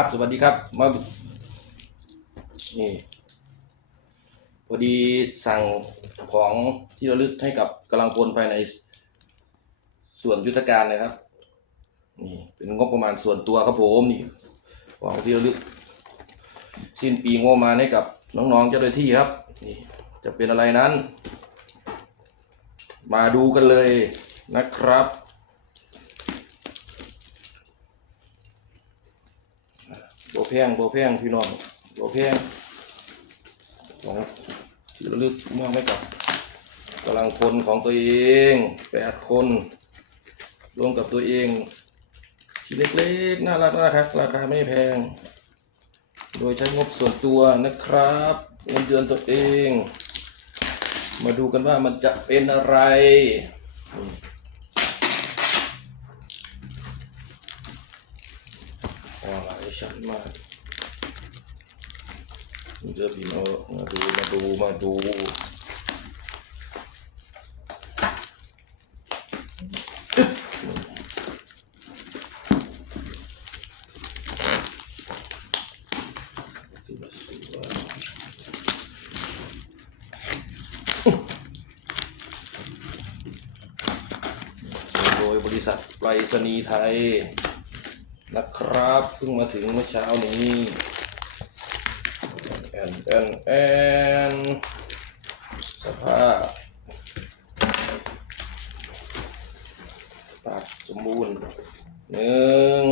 ครับ สวัสดีครับ มานี่พอดีสั่งของที่ระลึกให้กับกำลังพลภายในส่วนยุทธการนะครับ นี่เป็นงบประมาณส่วนตัวครับผมนี่ของที่ระลึก สิ้นปีงบประมาณให้กับน้องๆเจ้าหน้าที่ครับ นี่จะเป็นอะไรนั้น มาดูกันเลยนะครับ บแพงโบแพงพี่น้องโบแพงของที่ระลึกมอบให้กับกำลังพลของตัวเองแปดคนรวมกับตัวเองที่เล็กๆน่ารักนะครับ ราคาไม่แพง โดยใช้งบส่วนตัวนะครับเงินเดือนตัวเอง มาดูกันว่ามันจะเป็นอะไร นี่ออนไลน์ชัดมากนี่เจอพี่น้องมาดูมาดูมาดูโดยบริษัทไปรษณีย์ไทย นะครับเพิ่งมาถึงเมื่อเช้านี้แอนแอนแอนสภาพสภาพสมบูรณ์หนึ่ง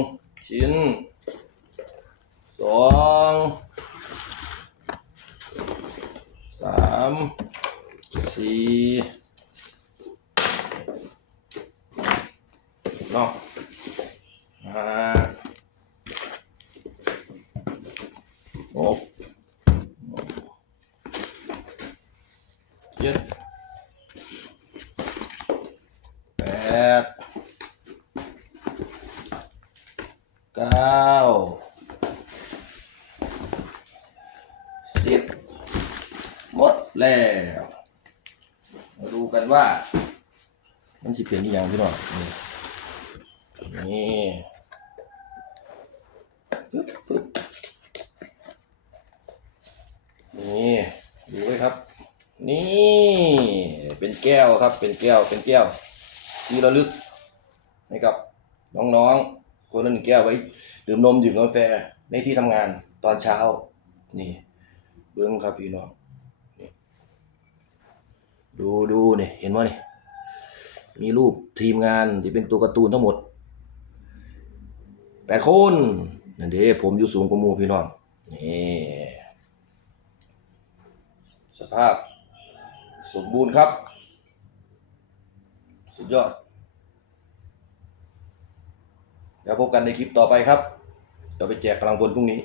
ชิ้นสองสามสี่เนาะห้า หกเจ็ดแปดเก้าสิบหมดแล้วมาดูกันว่า มันสิเป็นย่างพี่น้องนี่ นี่ฟึบฟึบนี่ดูไว้ครับ นี่เป็นแก้วครับ เป็นแก้วเป็นแก้วที่ระลึกให้กับน้องๆคนละหนึ่งแก้วไว้ดื่มนมดื่มกาแฟในที่ทำงานตอนเช้า นี่ เบิ้องครับพี่น้องนี่ดูดูนี่เห็นว่านี่มีรูปทีมงานที่เป็นตัวการ์ตูนทั้งหมดแปดคนนั่นเด้ผมอยู่สูงกว่ามูพี่น้องนี่สภาพ สมบูรณ์ครับ สุดยอดแล้วพบกันในคลิปต่อไปครับ เดี๋ยวไปแจกกำลังพลพรุ่งนี้